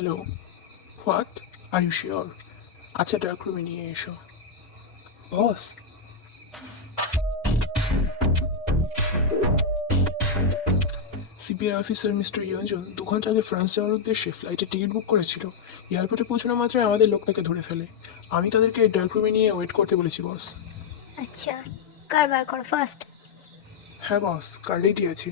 Hello, what, are you sure? আচ্ছা, dark রুমে নিয়ে এসো। Boss, CBI officer mister Yonzon 2 ঘন্টা আগে ফ্রান্স যাওয়ার উদ্দেশ্যে ফ্লাইটের টিকিট বুক করেছিল। এয়ারপোর্টে পৌঁছানো মাত্রই আমাদের লোক তাকে ধরে ফেলে। আমি তাদেরকে ডার্ক রুমে নিয়ে ওয়েট করতে বলেছি বস। আচ্ছা, কারবার করো ফার্স্ট। হ্যাঁ বস, কার রেডি আছে।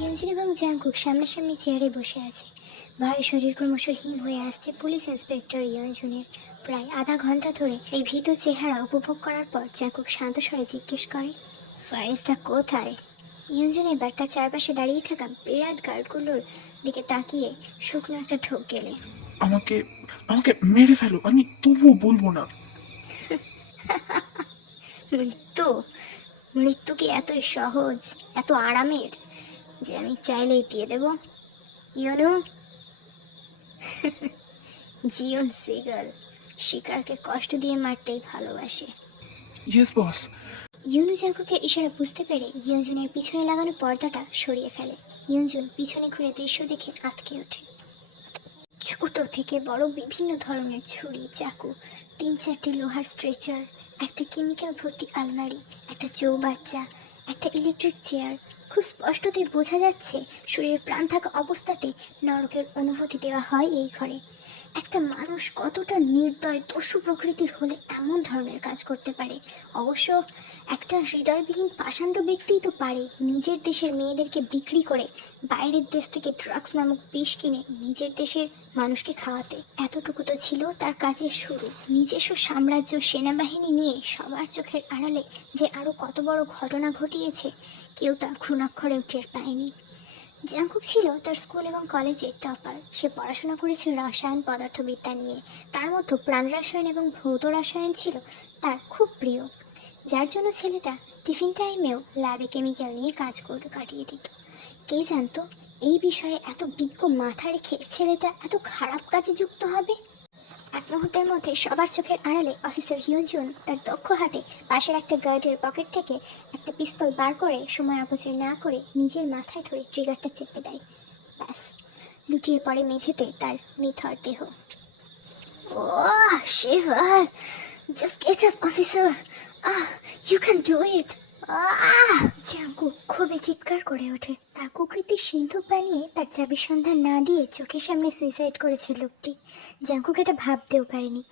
ইয়ঞ্জন এবং জাঙ্কুক সামনাসামনি চেয়ারে বসে আছে। ভয়ে শরীর ক্রমশ হিম হয়ে আসছে পুলিশ ইন্সপেক্টর ইয়ঞ্জনের। প্রায় আধা ঘন্টা ধরে এই ভীত চেহারা উপভোগ করার পর জাঙ্কুক শান্ত স্বরে জিজ্ঞেস করে, ফাইলটা কোথায়? ইয়ঞ্জন এবার তার চারপাশে দাঁড়িয়ে থাকা বিরাট গার্ডগুলোর দিকে তাকিয়ে শুকনো একটা ঢোক গেলে। আমাকে আমাকে মেরে ফেলো, আমি তবুও বলবো না। মৃত্যু? মৃত্যু কি এতই সহজ, এত আরামের যে আমি চাইলেই দিয়ে দেব? ইউনো, জিওন সিগাল শিকারকে কষ্ট দিয়ে মারতেই ভালোবাসে। Yes boss. ইউনু জাঙ্কুকের ইশারা বুঝতে পেরে ইয়ঞ্জনের পিছনে লাগানো পর্দাটা সরিয়ে ফেলে। ইয়ঞ্জন পিছনে ঘুরে দৃশ্য দেখে আঁতকে ওঠে। ছোট থেকে বড় বিভিন্ন ধরনের ছুরি, চাকু, 3-4টে লোহার স্ট্রেচার, একটা কেমিক্যাল ভর্তি আলমারি, একটা চৌবাচ্চা, একটা ইলেকট্রিক চেয়ার। খুব স্পষ্টতই বোঝা যাচ্ছে শরীরে প্রাণ থাকা অবস্থাতে নরকের অনুভূতি দেওয়া হয় এই ঘরে। একটা মানুষ কতটা নির্দয় দস্যু প্রকৃতির হলে এমন ধরনের কাজ করতে পারে? অবশ্য একটা হৃদয়বিহীন পাষাণ্ড ব্যক্তিই তো পারে নিজের দেশের মেয়েদেরকে বিক্রি করে বাইরের দেশ থেকে ড্রাগস নামক বিষ কিনে নিজের দেশের মানুষকে খাওয়াতে। এতটুকু তো ছিল তার কাজের শুরু। নিজস্ব সাম্রাজ্য, সেনাবাহিনী নিয়ে সবার চোখের আড়ালে যে আরও কত বড় ঘটনা ঘটিয়েছে কেউ তা ঘুণাক্ষরেও টের পায়নি। জাঙ্কুক ছিল তার স্কুল এবং কলেজের টপার। সে পড়াশোনা করেছে রসায়ন পদার্থবিদ্যা নিয়ে। তার মতো প্রাণ রসায়ন এবং ভৌত রসায়ন ছিল তার খুব প্রিয়, যার জন্য ছেলেটা টিফিন টাইমেও ল্যাবে কেমিক্যাল নিয়ে কাটিয়ে দিত। কে জানতো এই বিষয়ে এত বিজ্ঞ মাথা রেখে ছেলেটা এত খারাপ কাজে যুক্ত হবে। এক মুহূর্তের মধ্যে সবার চোখের আড়ালে অফিসার হিউজন তার দক্ষ হাতে পাশের একটা গার্ডের পকেট থেকে একটা পিস্তল বার করে সময় অপচয় না করে নিজের মাথায় ধরে ট্রিগারটা চেপে দেয়। ব্যাস, লুটিয়ে পড়ে মেঝেতে তার নিথর দেহ। Oh shiver, just get up officer, you can do it. জাঙ্কু খুবই চিৎকার করে ওঠে। তার কুকৃতির সিন্ধুক বানিয়ে তার চাবির সন্ধান না দিয়ে চোখের সামনে সুইসাইড করেছে লোকটি। জাঙ্কুক এটা ভাবতেও পারেনি।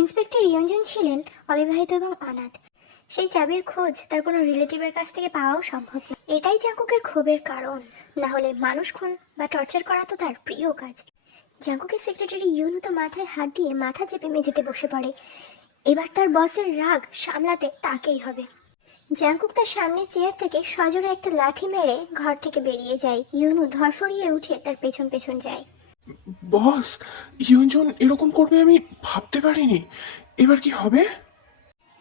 ইন্সপেক্টর ইয়ঞ্জন ছিলেন অবিবাহিত এবং অনাথ। সেই চাবির খোঁজ তার কোনো রিলেটিভের কাছ থেকে পাওয়াও সম্ভব না। এটাই জাঙ্কুকের ক্ষোভের কারণ। না হলে মানুষ খুন বা টর্চার করা তো তার প্রিয় কাজ। জাঙ্কুকের সেক্রেটারি ইউনু তো মাথায় হাত দিয়ে মাথা চেপে মেঝেতে বসে পড়ে। এবার তার বসের রাগ সামলাতে তাকেই হবে। জাঙ্কুক তার সামনে চেয়ার থেকে সজোরে একটা লাঠি মেরে ঘর থেকে বেরিয়ে যায়। ইউনু ধরফরিয়ে উঠে তার পেছন পেছন যায়। বস, ইয়ঞ্জন এরকম করবে আমি ভাবতে পারিনি। এবার কি হবে?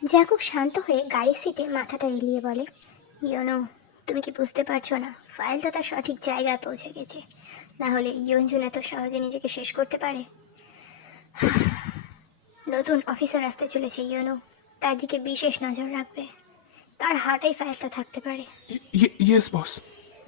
জাঙ্কুক শান্ত হয়ে গাড়ির সিটে মাথাটা এলিয়ে বলে, ইউনু, তুমি কি বুঝতে পারছো না? ফাইলটা তার সঠিক জায়গায় পৌঁছে গেছে। না হলে ইয়ঞ্জন এত সহজে নিজেকে শেষ করতে পারে? নতুন অফিসার আসতে চলেছে ইউনু, তার দিকে বিশেষ নজর রাখবে। তার হাতেই ফাইলটা থাকতে পারে। Yes boss.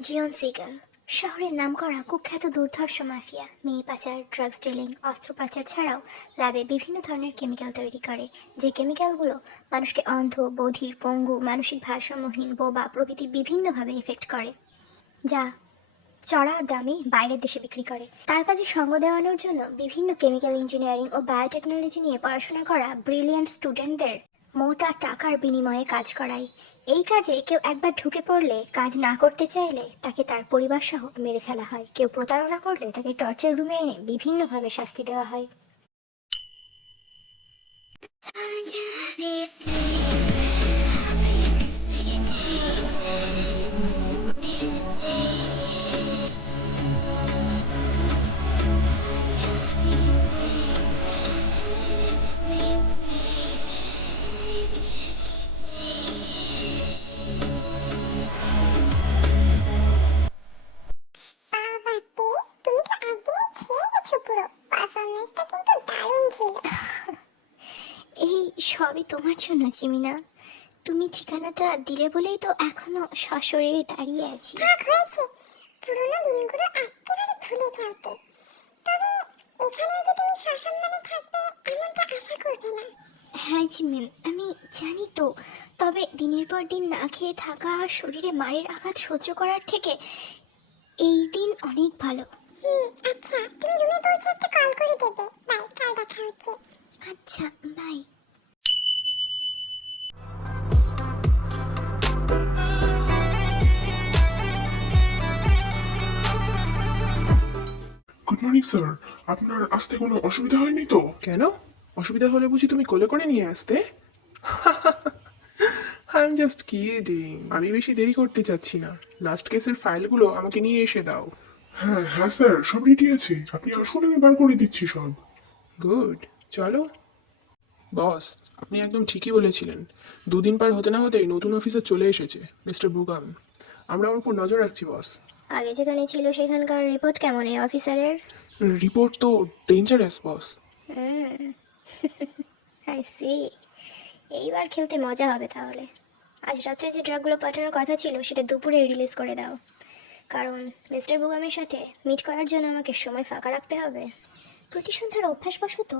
জিওন সিগাল শহরের নামকরা কুখ্যাত দুর্ধর্ষ মাফিয়া। মেয়ে পাচার, ড্রাগস ডিলিং, অস্ত্র পাচার ছাড়াও ল্যাবে বিভিন্ন ধরনের কেমিক্যাল তৈরি করে, যে কেমিক্যালগুলো মানুষকে অন্ধ, বধির, পঙ্গু, মানসিক ভারসাম্যহীন, বোবা প্রভৃতি বিভিন্নভাবে এফেক্ট করে, যা চড়া দামে বাইরের দেশে বিক্রি করে। তার কাজে সঙ্গ দেওয়ানোর জন্য বিভিন্ন কেমিক্যাল ইঞ্জিনিয়ারিং ও বায়োটেকনোলজি নিয়ে পড়াশোনা করা ব্রিলিয়ান্ট স্টুডেন্টদের মোটা টাকার বিনিময়ে কাজ করায়। এই কাজে কেউ একবার ঢুকে পড়লে, কাজ না করতে চাইলে তাকে তার পরিবার সহ মেরে ফেলা হয়। কেউ প্রতারণা করলে তাকে টর্চার রুমে এনে বিভিন্নভাবে শাস্তি দেওয়া হয়। এই তোমার জন্য জিমিনা। তুমি ঠিকানাটা দিলে বলেই তো এখনো সশরীরে দাঁড়িয়ে আছি। থাক হয়েছে, পুরোনো দিনগুলো একেবারে ভুলে যাওতে। তবে এখানেও যে তুমি সসম্মানে থাকবে এমনটা আশা করবে না। হ্যাঁ জিমিন, আমি জানি তো। তবে দিনের পর দিন না খেয়ে থাকা আর শরীরে মায়ের আঘাত সহ্য করার থেকে এই দিন অনেক ভালো। আচ্ছা, তুমি রুমে পৌঁছে একটা কল করে দেবে। বাই, কাল দেখা হচ্ছে। আচ্ছা, বাই। গুড মর্নিং স্যার, আপনার আসতে কোনো অসুবিধা হয়নি তো? কেন? অসুবিধা হলে বুঝি তুমি কোলে করে নিয়ে আসতে? I am just kidding. আমি বেশি দেরি করতে চাচ্ছি না। লাস্ট কেসের ফাইলগুলো আমাকে নিয়ে এসে দাও। হ্যাঁ হ্যাঁ স্যার, সব রেডি আছে, আপনি আসুন, আমি বার করে দিচ্ছি সব। গুড, চলো। বস, আপনি একদম ঠিকই বলেছিলেন। দুদিন পার হতে না হতেই নতুন অফিসার চলে এসেছে, মিস্টার বুগাম। আমরা ওর উপর নজর রাখছি বস। আগে যেখানে ছিল সেখানকার রিপোর্ট কেমন এই অফিসারের? রিপোর্ট তো ডেঞ্জারাস বস। I C. এইবার খেলতে মজা হবে তাহলে। আজ রাত্রে যে ড্রাগগুলো পাঠানোর কথা ছিল সেটা দুপুরে রিলিজ করে দাও, কারণ মিস্টার বুগামের সাথে মিট করার জন্য আমাকে সময় ফাঁকা রাখতে হবে। প্রতি সন্ধ্যার অভ্যাসবশত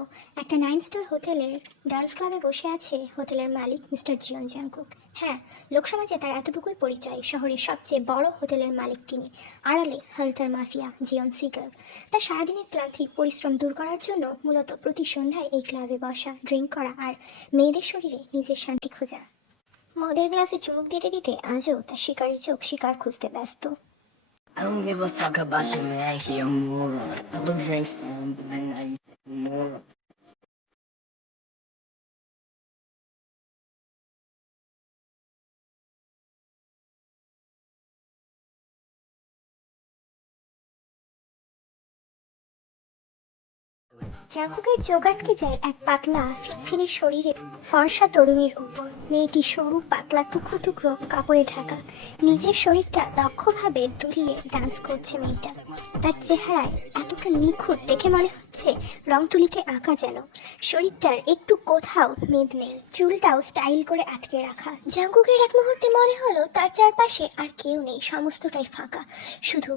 একটা 9 স্টার হোটেলের ডান্স ক্লাবে বসে আছে হোটেলের মালিক মিস্টার জিয়ন জাংকুক। হ্যাঁ, লোকসমাজে তার এতটুকুই পরিচয়, শহরের সবচেয়ে বড় হোটেলের মালিক তিনি। আড়ালে হান্টার মাফিয়া জিয়ন সিগাল। তার সারাদিনের ক্লান্তি পরিশ্রম দূর করার জন্য মূলত প্রতি সন্ধ্যায় এই ক্লাবে বসা, ড্রিঙ্ক করা আর মেয়েদের শরীরে নিজের শান্তি খোঁজা। মদের গ্লাসে চুমুক দিতে দিতে আজও তার শিকারী চোখ শিকার খুঁজতে ব্যস্ত। I don't give a fuck about your man, he a moron. I look very soon, but I know you a moron. জাঙ্কুকের চোখ আটকে যায় এক পাতলা ফিনফিনে শরীরে ফর্সা তরুণীর উপর। মেয়েটি সরু পাতলা টুকরো টুকরো কাপড়ে ঢাকা, নিজের শরীরটা দক্ষভাবে দুলিয়ে ডান্স করছে মেয়েটা। তার চেহারায় এতটা নিখুঁত দেখে মনে হচ্ছে রং তুলিতে আঁকা যেন। শরীরটার একটু কোথাও মেদ নেই, চুলটাও স্টাইল করে আটকে রাখা। জাঙ্কুকের এক মুহূর্তে মনে হলো তার চারপাশে আর কেউ নেই, সমস্তটাই ফাঁকা। শুধু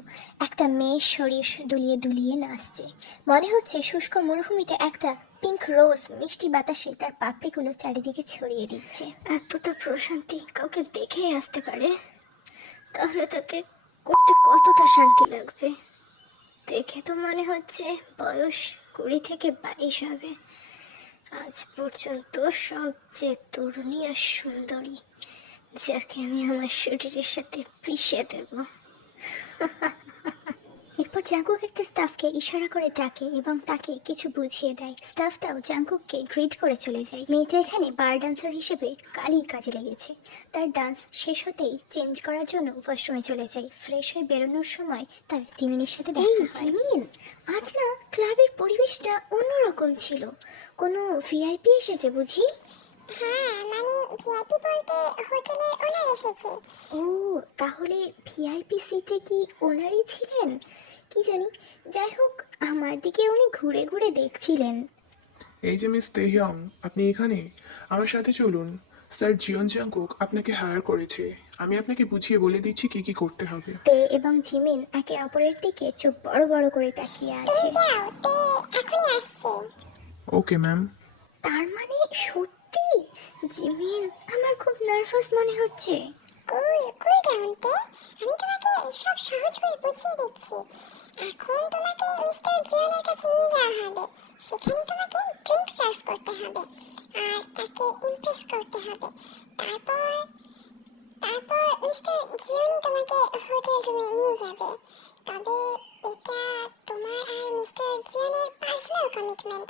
একটা মেয়ের শরীর দুলিয়ে দুলিয়ে নাচছে। মনে হচ্ছে শুষ্ক মরুভূমিতে একটা পিঙ্ক রোজ মিষ্টি বাতাসে তার পাপড়িগুলো চারিদিকে ছড়িয়ে দিচ্ছে। এতটা প্রশান্তি কাউকে দেখেই আসতে পারে, তাহলে তাকে করতে কতটা শান্তি লাগবে। দেখে তো মনে হচ্ছে বয়স 20 থেকে 22 হবে। আজ পর্যন্ত সবচেয়ে তরুণী আর সুন্দরী, যাকে আমি আমার শরীরের সাথে পিষে দেব। এরপর জাঙ্কুক একটা স্টাফকে ইশারা করে ডাকে এবং তাকে কিছু বুঝিয়ে দেয়। স্টাফটাও জাঙ্কুককে গ্রিড করে চলে যায়। মেয়েটা এখানে বার ডান্সার হিসেবে কালই কাজে লেগেছে। তার ডান্স শেষ হতেই চেঞ্জ করার জন্য ওয়াশরুমে চলে যায়। ফ্রেশ হয়ে বেরোনোর সময় তার জিমিনের সাথে দেখা হয়। জিমিন, আজ না ক্লাবের পরিবেশটা অন্যরকম ছিল। কোনো ভিআইপি এসেছে বুঝি? হ্যাঁ, মানে ভিআইপি বলতে হোটেলের ওনার এসেছে। ও, তাহলে ভিআইপি সিটে কি ওনারই ছিলেন? কি জানি, যাই হোক, আমার দিকে উনি ঘুরে ঘুরে দেখছিলেন। এই যে মিস তেহিয়ং, আপনি এখানে? আমার সাথে চলুন। স্যার জিয়ন জাংকুক আপনাকে হায়ার করেছে। আমি আপনাকে বুঝিয়ে বলে দিচ্ছি কি কি করতে হবে। তে এবং জিমিন একে অপরের দিকে চোখ বড় বড় করে তাকিয়ে আছে। যাও, এখনই আসছে। Okay ma'am. তার মানে সত্যি? জিমিন, আমার খুব নার্ভাস মনে হচ্ছে। কুল কুল ডাউন তে, আমি তোমাকে সব সহজ করে বুঝিয়ে দিচ্ছি। এখন তোমাকে মিস্টার জিওনের কাছে নিয়ে যাওয়া হবে। সেখানে তোমাকে ড্রিঙ্ক সার্ভ করতে হবে আর তাকে ইমপ্রেস করতে হবে। তারপর তারপর মিস্টার জিওনি তোমাকে হোটেল রুমে নিয়ে যাবে। তবে এটা তোমার আর মিস্টার জিওনের পার্সোনাল কমিটমেন্ট।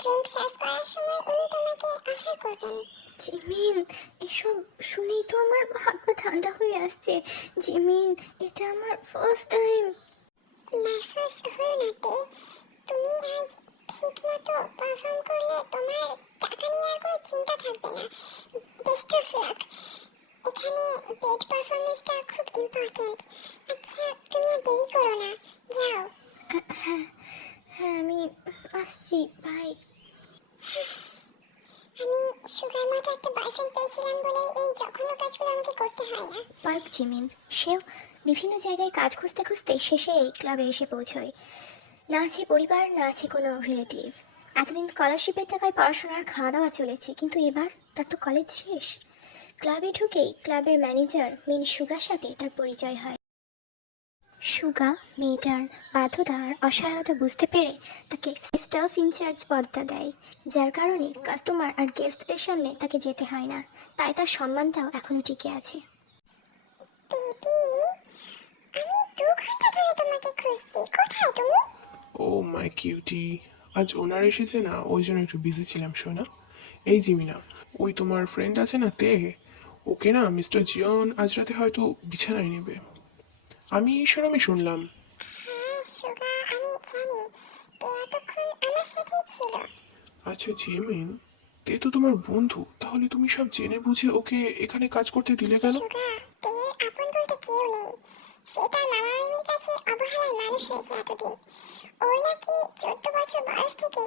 ড্রিঙ্ক সার্ভ করার সময় উনি তোমাকে অফার করবেন। জিমিন, এসব শুনেই তো আমার হাত পা ঠান্ডা হয়ে আসছে। জিমিন, এটা আমার ফার্স্ট টাইম। নার্ভাস হও না তে, তুমি আজ ঠিক মতো পারফর্ম করলে তোমার টাকা নিয়ে আর কোনো চিন্তা থাকবে না। Best of luck. এখানে বেড পারফরমেন্সটা খুব ইম্পর্টেন্ট। আচ্ছা, তুমি আর দেরি করো না, যাও। হ্যাঁ, আমি আসছি, বাই। আমি সুগার মতো একটা বয়ফ্রেন্ড পেয়েছিলাম বলে এই জঘন্য কাজগুলো আমাকে করতে হয় না। পার্ক জিমিন সেও বিভিন্ন জায়গায় কাজ খুঁজতে খুঁজতে শেষে এই ক্লাবে এসে পৌঁছয়। না আছে পরিবার, না আছে কোনো রিলেটিভ। এতদিন স্কলারশিপের টাকায় পড়াশোনার খাওয়া দাওয়া চলেছে, কিন্তু এবার তার তো কলেজ শেষ। ক্লাবে ঢুকেই ক্লাবের ম্যানেজার মেন সুগার সাথে তার পরিচয় হয়। সুগা মেয়েটার বাধ্যতা আর অসহায়তা বুঝতে পেরে তাকে স্টাফ ইনচার্জ পদটা দেয়, যার কারণে কাস্টমার আর গেস্টদের সামনে তাকে যেতে হয় না, তাই তার সম্মানটাও এখনো টিকে আছে। বেবি, আমি 2 ঘন্টা ধরে তোমাকে খুঁজছি, কোথায় তুমি? ও মাই কিউটি, আজ ওনার এসেছে না, ওই জন্য একটু বিজি ছিলাম শোনা। এই জিমিনা, ওই তোমার ফ্রেন্ড আছে না তে, ওকে না মিস্টার জিয়ন আজ রাতে হয়তো বিছানায় নেবে। আমি সেরকমই শুনলাম। হ্যাঁ সুগা, আমি জানি, তে এতক্ষণ আমার সাথেই ছিল। আচ্ছা জিমিন, তে তো তোমার বন্ধু, তাহলে তুমি সব জেনে বুঝে ওকে এখানে কাজ করতে দিলে কেন? সুগা, তের আপন বলতে কেউ নেই। সে তার মামা মামির কাছে অবহেলায় মানুষ হয়েছে এতদিন। ওর নাকি 14 বছর বয়স থেকে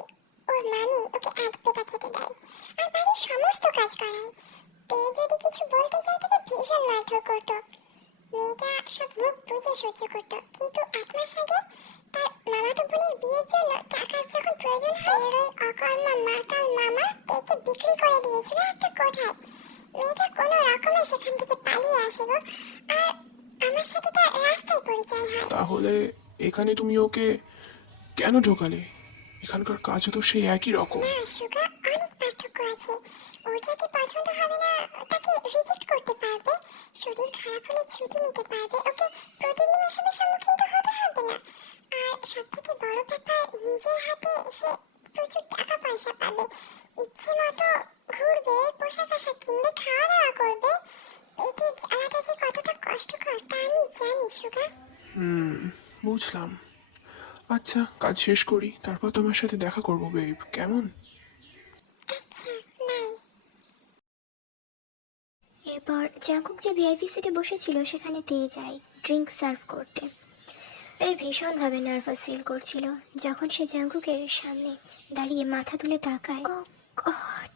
ওর মামি ওকে এক পেটা খেতে দেয় আর বাড়ির সমস্ত কাজ করায়। তে যদি কিছু বলতে চায় তাকে ভীষণ মারধর করতো। মেয়েটা সব মুখ বুঝে সহ্য করতো, কিন্তু 1 মাস আগে তার মামাতো বোনের বিয়ের জন্য টাকার যখন প্রয়োজন হয়, এর ওই অকর্মা মাতাল মামা তেকে বিক্রি করে দিয়েছিল একটা কোঠায়। মেয়েটা কোনো রকমে সেখান থেকে পালিয়ে আসে গো, আর আমার সাথে তার রাস্তায় পরিচয় হয়। তাহলে এখানে তুমি ওকে কেন ঢোকালে? এখানকার কাজও তো সেই একই রকম। না সুগা, অনেক পার্থক্য আছে। ওর যাকে পছন্দ হবে না তাকে রিজেক্ট করতে পারবে, শরীর খারাপ হলে ছুটি নিতে পারবে, ওকে প্রতিদিন এসবের সম্মুখীন তো হতে হবে না। আর সব থেকে বড় ব্যাপার, নিজের হাতে সে প্রচুর টাকা পয়সা পাবে, ইচ্ছে মতো ঘুরবে, পোশাক আশাক কিনবে, খাওয়া দাওয়া করবে। পেটের জ্বালাটা যে কতটা কষ্টকর তা আমি জানি সুগা। বুঝলাম। আচ্ছা, কাজ শেষ করি, তারপর তোমার সাথে দেখা করবো বেব, কেমন? আচ্ছা, নাই। এরপর জাঙ্কুক যে ভিআইপি সিটে বসেছিল সেখানে তে যায় ড্রিঙ্ক সার্ভ করতে। তে ভীষণভাবে নার্ভাস ফিল করছিল যখন সে জাঙ্কুকের সামনে দাঁড়িয়ে মাথা তুলে তাকায়। ও গড,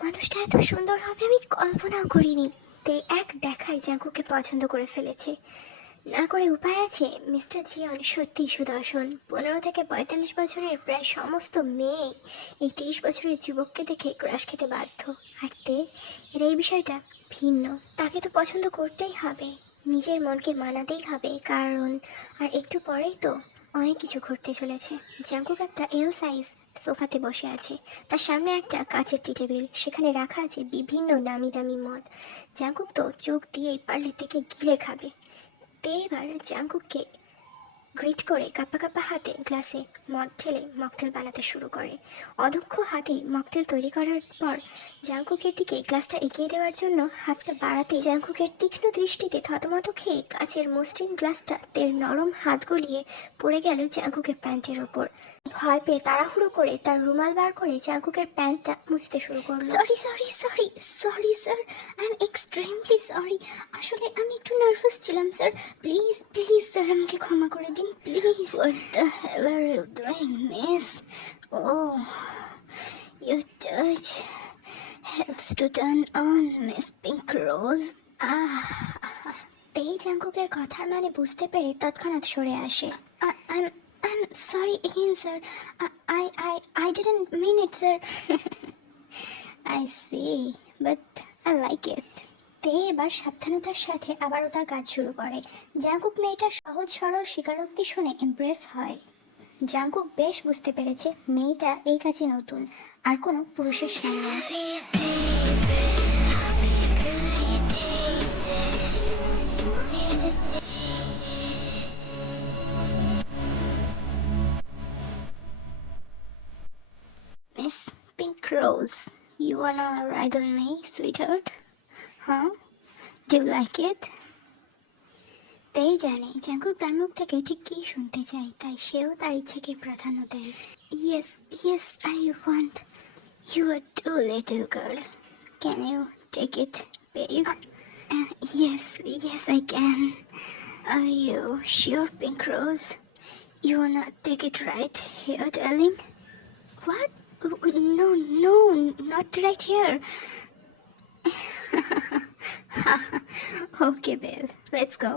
মানুষটা এত সুন্দর হবে আমি কল্পনাও করিনি। তে এক দেখায় জাঙ্কুককে পছন্দ করে ফেলেছে। না করে উপায় আছে, মিস্টার জিয়ন সত্যি সুদর্শন। 15 থেকে 45 বছরের প্রায় সমস্ত মেয়ে এই 30 বছরের যুবককে দেখে ক্রাশ খেতে বাধ্য। আর তে এর এই বিষয়টা ভিন্ন, তাকে তো পছন্দ করতেই হবে, নিজের মনকে মানাতেই হবে, কারণ আর একটু পরেই তো অনেক কিছু ঘটতে চলেছে। জাঙ্কুক একটা এল সাইজ সোফাতে বসে আছে, তার সামনে একটা কাচের টি টেবিল, সেখানে রাখা আছে বিভিন্ন নামি দামি মদ। জাঙ্কুক তো চোখ দিয়েই পারলে থেকে গিলে খাবে। তে এবার জাঙ্কুককে গ্রিট করে কাপ্পা কাপ্পা হাতে গ্লাসে মদ ঢেলে মকটেল বানাতে শুরু করে। অদক্ষ হাতে মকটেল তৈরি করার পর জাঙ্কুকের দিকে গ্লাসটা এগিয়ে দেওয়ার জন্য হাতটা বাড়াতে জাঙ্কুকের তীক্ষ্ণ দৃষ্টিতে থতমত খেয়ে কাচের মসৃণ গ্লাসটা তের নরম হাত গলিয়ে পড়ে গেল জাঙ্কুকের প্যান্টের ওপর। ভয় পেয়ে তাড়াহুড়ো করে তার রুমাল বার করে জাঙ্কুকের প্যান্টটা মুছতে শুরু করলো। Sorry sorry sorry sorry sir, I am extremely sorry, আসলে আমি একটু নার্ভাস ছিলাম স্যার, প্লিজ প্লিজ স্যার আমাকে ক্ষমা করে দিন please. What the hell are you doing miss? Oh your touch helps to turn on Miss Pink Rose. তেই জাঙ্কুকের কথার মানে বুঝতে পেরে তৎক্ষণাৎ সরে আসে। I'm sorry again, sir. I didn't mean it, sir. I see, but I like it. তে এবার সাবধানতার সাথে আবারও তার কাজ শুরু করে। জাঙ্কুক মেয়েটার সহজ সরল স্বীকারোক্তি শুনে ইমপ্রেস হয়। জাঙ্কুক বেশ বুঝতে পেরেছে মেয়েটা এই কাজে নতুন, আর কোনো পুরুষের সামনে। Miss Pink Rose, you wanna ride on me, sweetheart? Huh? Do you like it? তেই জানে জাঙ্কুক তার মুখ থেকে ঠিক কী শুনতে চায়, তাই সেও তার ইচ্ছেকে প্রাধান্য দেয়। Yes, yes, I want. You are too little girl. Can you take it, babe? Yes, yes, I can. Are you sure, Pink Rose? You wanna take it right here, darling? What? No, no, not right here. Okay Bell, let's go.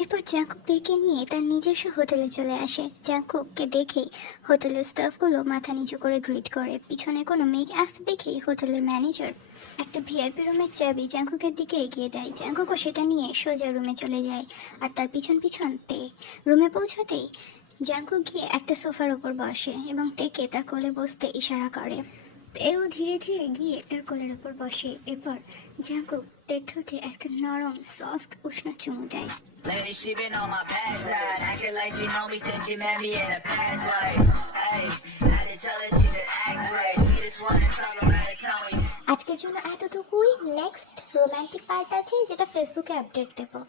এরপর জাঙ্কুকদেরকে নিয়ে তার নিজস্ব হোটেলে চলে আসে। জাঙ্কুককে দেখেই হোটেলের স্টাফগুলো মাথা নিচু করে গ্রিট করে। পিছনে কোনো মেঘ আসতে দেখেই হোটেলের ম্যানেজার একটা ভিআইপি রুমের চাবি জাঙ্কুকের দিকে এগিয়ে দেয়। জাঙ্কুকও সেটা নিয়ে সোজা রুমে চলে যায় আর তার পিছন পিছন তে। রুমে পৌঁছতেই জাঙ্কুক গিয়ে একটা সোফার ওপর বসে এবং তেকে তার কোলে বসতে ইশারা করে। তেও ধীরে ধীরে গিয়ে তার কোলের ওপর বসে। এরপর জাঙ্কুক তের ঠোঁটে একটা নরম সফট উষ্ণ চুমু দেয়। Lately she been on my bad side, acting like she know me since she met me in a past life. Hey, had to tell her she should act right. She just wanna talk about it, tell me. আজকের জন্য এতটুকুই। Next romantic part আছে যেটা ফেসবুকে update দেবো।